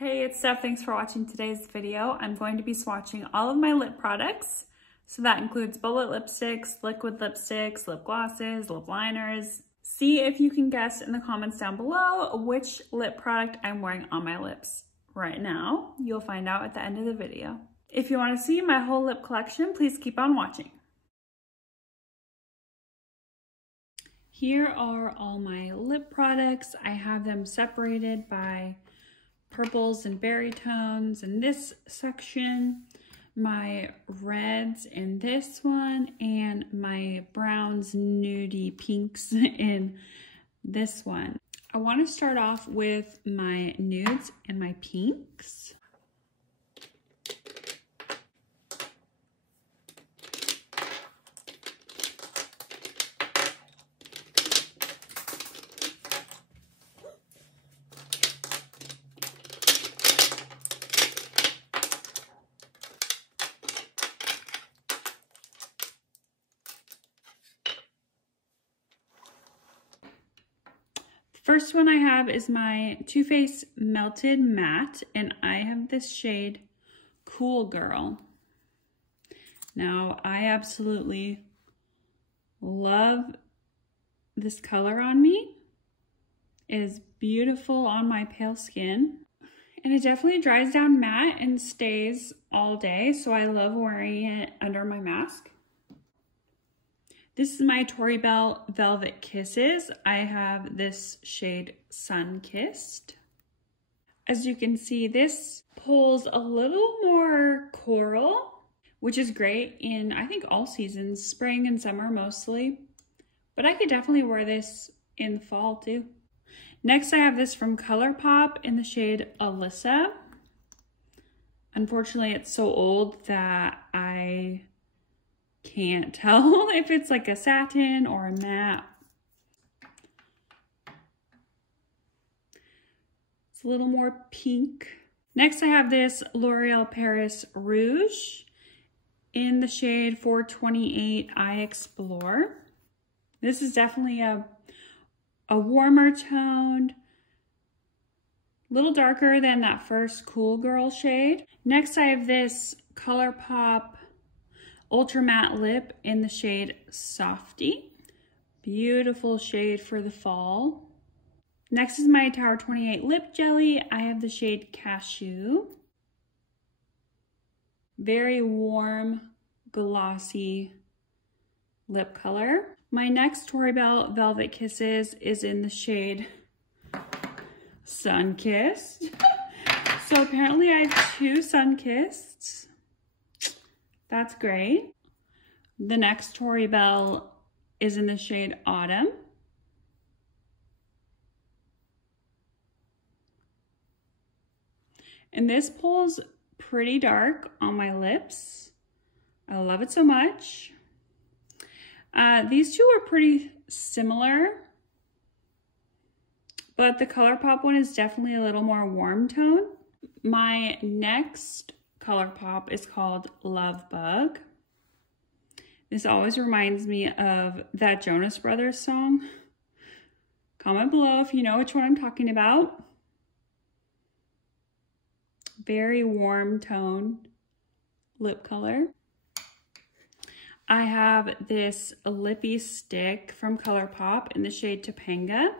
Hey, it's Steph. Thanks for watching today's video. I'm going to be swatching all of my lip products. So that includes bullet lipsticks, liquid lipsticks, lip glosses, lip liners. See if you can guess in the comments down below which lip product I'm wearing on my lips right now. You'll find out at the end of the video. If you want to see my whole lip collection, please keep on watching. Here are all my lip products. I have them separated by purples and berry tones in this section, my reds in this one, and my browns, nudie pinks in this one. I want to start off with my nudes and my pinks. First one I have is my Too Faced Melted Matte, and I have this shade Cool Girl. Now, I absolutely love this color on me. It is beautiful on my pale skin, and it definitely dries down matte and stays all day, so I love wearing it under my mask. This is my Tory Velvet Kisses. I have this shade Sunkist. As you can see, this pulls a little more coral, which is great in, I think, all seasons, spring and summer mostly. But I could definitely wear this in the fall too. Next, I have this from ColourPop in the shade Alyssa. Unfortunately, it's so old that I can't tell if it's like a satin or a matte. It's a little more pink. Next, I have this L'Oreal Paris Rouge in the shade 428 I Explore. This is definitely a warmer toned, a little darker than that first Cool Girl shade. Next, I have this ColourPop Ultra Matte Lip in the shade Softy. Beautiful shade for the fall. Next is my Tower 28 Lip Jelly. I have the shade Cashew. Very warm, glossy lip color. My next Tory Velvet Kisses is in the shade Sunkist. So apparently I have two Sunkists. That's great. The next Tory Bell is in the shade Autumn. And this pulls pretty dark on my lips. I love it so much. These two are pretty similar, but the ColourPop one is definitely a little more warm tone. My next ColourPop is called Love Bug. This always reminds me of that Jonas Brothers song. Comment below if you know which one I'm talking about. Very warm tone lip color. I have this lippy stick from ColourPop in the shade Topanga.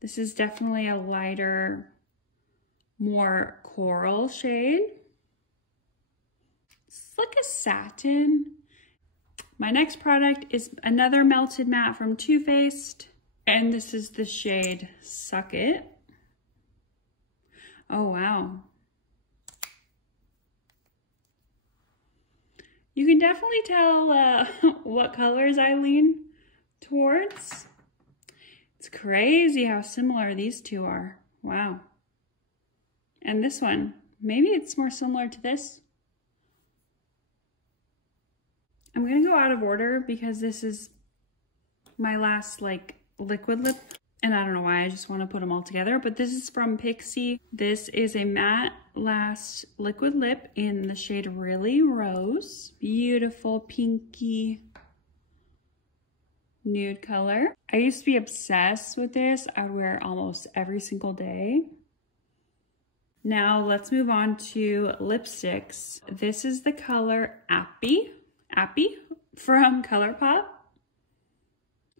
This is definitely a lighter, more coral shade. It's like a satin. My next product is another melted matte from Too Faced, and this is the shade Suck It. Oh, wow. You can definitely tell what colors I lean towards. It's crazy how similar these two are. Wow. And this one, maybe it's more similar to this. I'm gonna go out of order because this is my last like liquid lip, and I don't know why, I just want to put them all together, but this is from Pixi. This is a matte last liquid lip in the shade Really Rose. Beautiful pinky nude color. I used to be obsessed with this. I would wear it almost every single day. Now let's move on to lipsticks. This is the color Appy from ColourPop.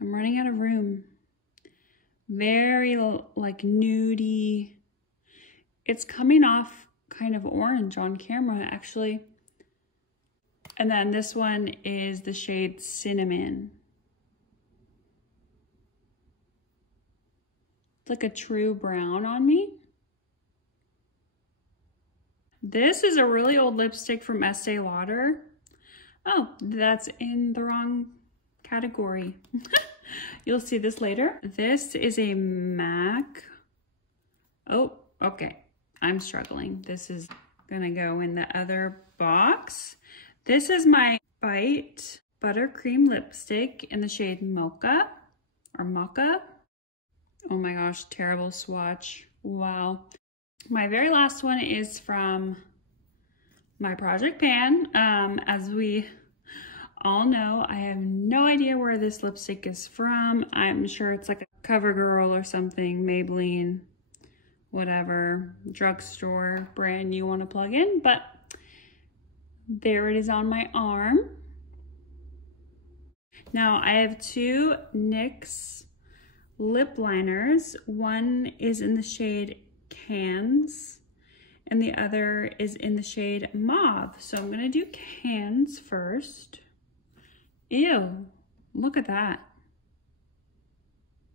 I'm running out of room. Very like nudie. It's coming off kind of orange on camera actually. And then this one is the shade Cinnamon. It's like a true brown on me. This is a really old lipstick from Estee Lauder. Oh, that's in the wrong category. You'll see this later. This is a MAC. Oh, okay. I'm struggling. This is gonna go in the other box. This is my Bite Buttercream lipstick in the shade Mocha or Mocha. Oh my gosh, terrible swatch. Wow. My very last one is from my Project Pan. As we all know, I have no idea where this lipstick is from. I'm sure it's like a CoverGirl or something, Maybelline, whatever, drugstore brand you want to plug in, but there it is on my arm. Now I have two NYX Lip Liners. One is in the shade Cans and the other is in the shade Mauve. So I'm gonna do Cans first. Ew, look at that.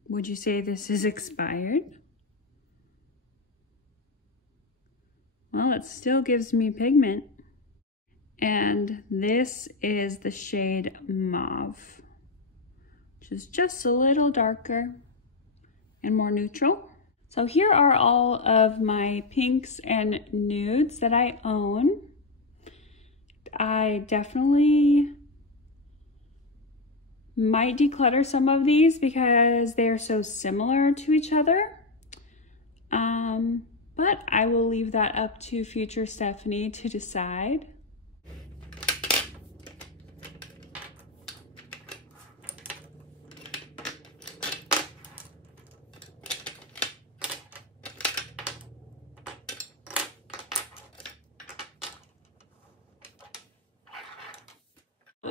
Would you say this is expired? Well, it still gives me pigment. And this is the shade Mauve, which is just a little darker and more neutral. So here are all of my pinks and nudes that I own. I definitely might declutter some of these because they are so similar to each other. But I will leave that up to future Stephanie to decide.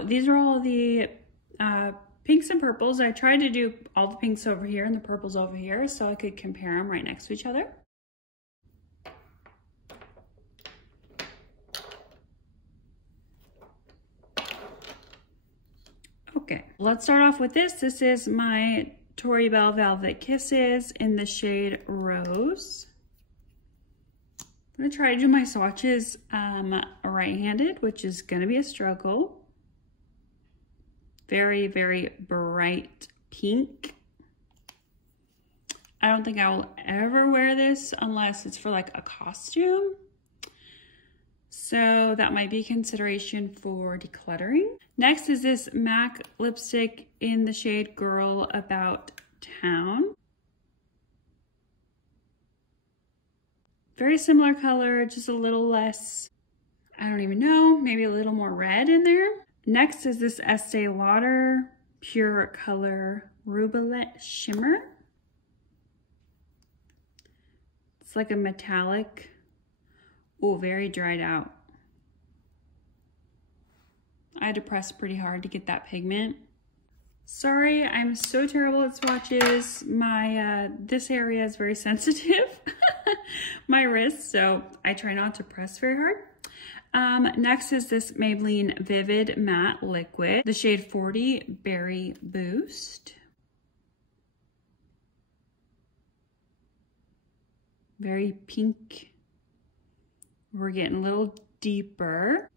These are all the pinks and purples. I tried to do all the pinks over here and the purples over here so I could compare them right next to each other. Okay, let's start off with this. This is my Tory Velvet Kisses in the shade Rose. I'm gonna try to do my swatches right-handed, which is gonna be a struggle. Very, very bright pink. I don't think I will ever wear this unless it's for like a costume. So that might be a consideration for decluttering. Next is this MAC lipstick in the shade Girl About Town. Very similar color, just a little less, I don't even know, maybe a little more red in there. Next is this Estee Lauder Pure Color Rubella Shimmer. It's like a metallic, oh, very dried out. I had to press pretty hard to get that pigment. Sorry, I'm so terrible at swatches. My, this area is very sensitive, my wrist, so I try not to press very hard. Next is this Maybelline Vivid Matte Liquid, the shade 40 Berry Boost. Very pink. We're getting a little deeper.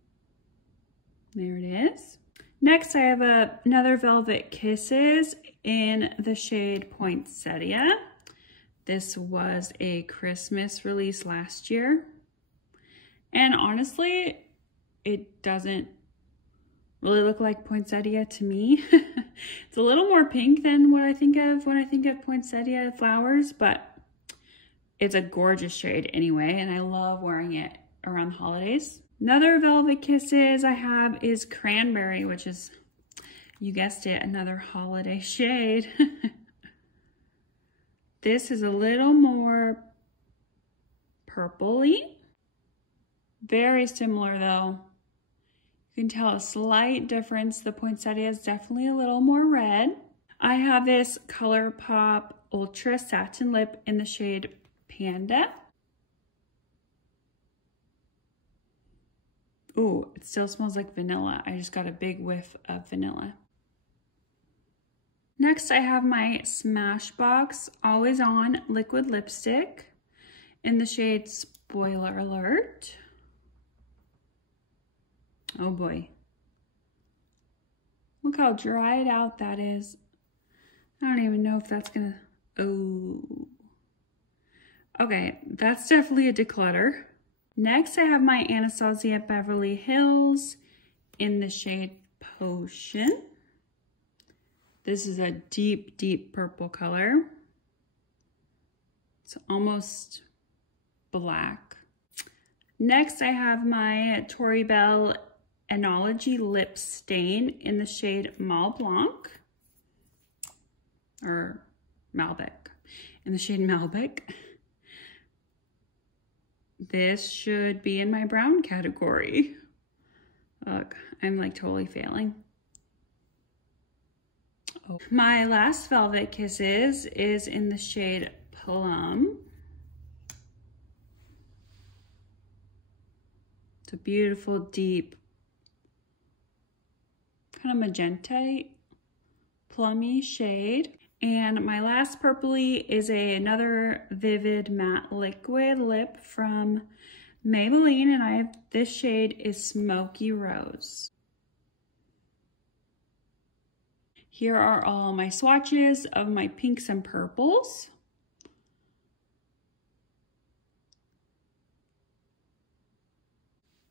There it is. Next, I have another Velvet Kisses in the shade Poinsettia. This was a Christmas release last year. And honestly, it doesn't really look like poinsettia to me. It's a little more pink than what I think of when I think of poinsettia flowers, but it's a gorgeous shade anyway, and I love wearing it around the holidays. Another Velvet Kisses I have is Cranberry, which is, you guessed it, another holiday shade. This is a little more purpley. Very similar though. You can tell a slight difference. The poinsettia is definitely a little more red. I have this ColourPop Ultra Satin Lip in the shade Panda. Ooh, it still smells like vanilla. I just got a big whiff of vanilla. Next, I have my Smashbox Always On Liquid Lipstick in the shade Spoiler Alert. Oh boy. Look how dried out that is. I don't even know if that's gonna, oh. Okay, that's definitely a declutter. Next, I have my Anastasia Beverly Hills in the shade Potion. This is a deep, deep purple color. It's almost black. Next, I have my Tory Enology Lip Stain in the shade Mal Blanc, or Malbec, in the shade Malbec. This should be in my brown category. Look, I'm like totally failing. Oh. My last Velvet Kisses is in the shade Plum. It's a beautiful, deep, kind of magenta, plummy shade. And my last purpley is another Vivid Matte Liquid Lip from Maybelline, and this shade is Smoky Rose. Here are all my swatches of my pinks and purples.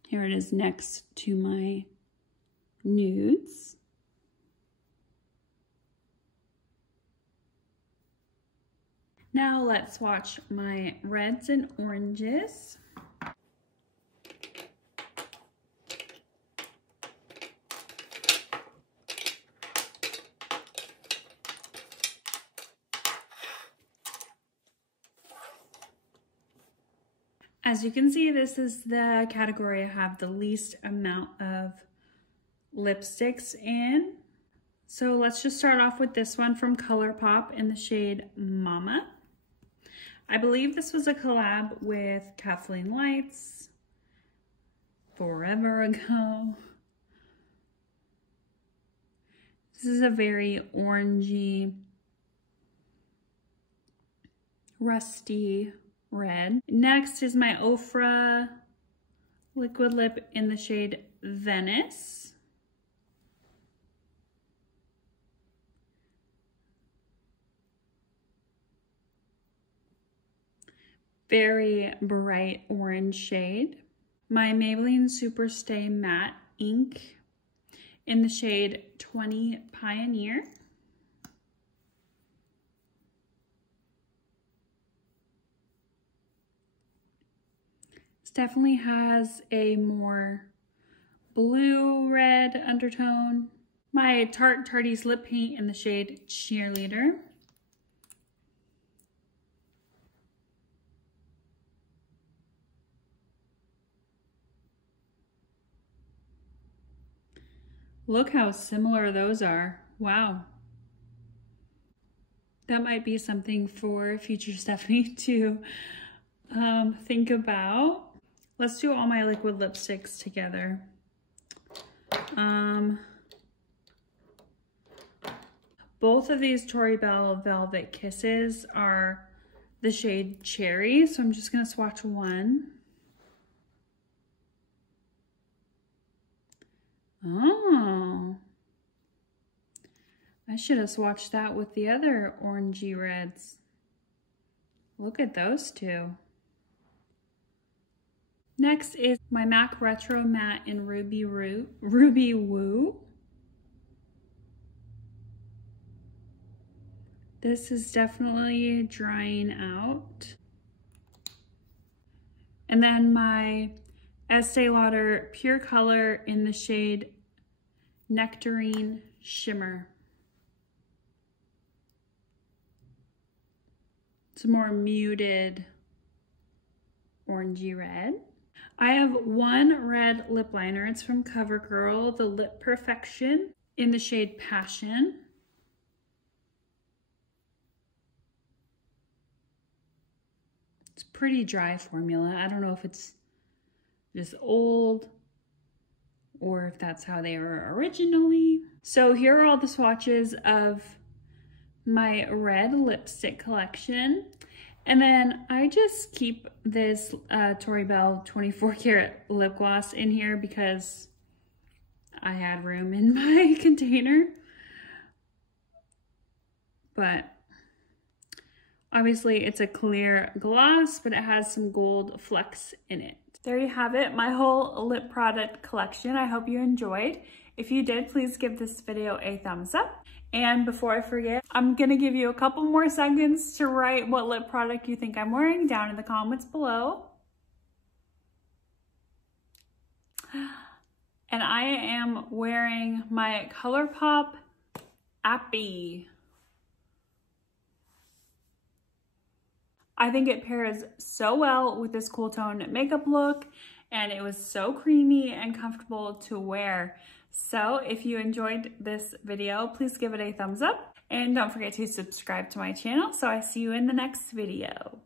Here it is next to my nudes. Now let's swatch my reds and oranges. As you can see, this is the category I have the least amount of lipsticks in. So let's just start off with this one from ColourPop in the shade Mama. I believe this was a collab with Kathleen Lights forever ago. This is a very orangey, rusty red. Next is my Ofra liquid lip in the shade Venice. Very bright orange shade. My Maybelline Superstay Matte Ink in the shade 20 Pioneer. This definitely has a more blue-red undertone. My Tarte Tardis lip paint in the shade Cheerleader. Look how similar those are. Wow. That might be something for future Stephanie to think about. Let's do all my liquid lipsticks together. Both of these Tory Velvet Kisses are the shade Cherry, so I'm just gonna swatch one. Oh, I should have swatched that with the other orangey reds. Look at those two. Next is my MAC Retro Matte in Ruby Woo. This is definitely drying out. And then my Estee Lauder Pure Color in the shade Nectarine Shimmer. It's a more muted orangey red. I have one red lip liner. It's from CoverGirl, the Lip Perfection in the shade Passion. It's a pretty dry formula. I don't know if it's just old or if that's how they were originally. So here are all the swatches of my red lipstick collection. And then I just keep this Tory 24 karat lip gloss in here because I had room in my container. But obviously it's a clear gloss, but it has some gold flecks in it. There you have it, my whole lip product collection. I hope you enjoyed. If you did, please give this video a thumbs up. And before I forget, I'm gonna give you a couple more seconds to write what lip product you think I'm wearing down in the comments below. And I am wearing my ColourPop Appy. I think it pairs so well with this cool tone makeup look, and it was so creamy and comfortable to wear. So if you enjoyed this video, please give it a thumbs up and don't forget to subscribe to my channel. So I see you in the next video.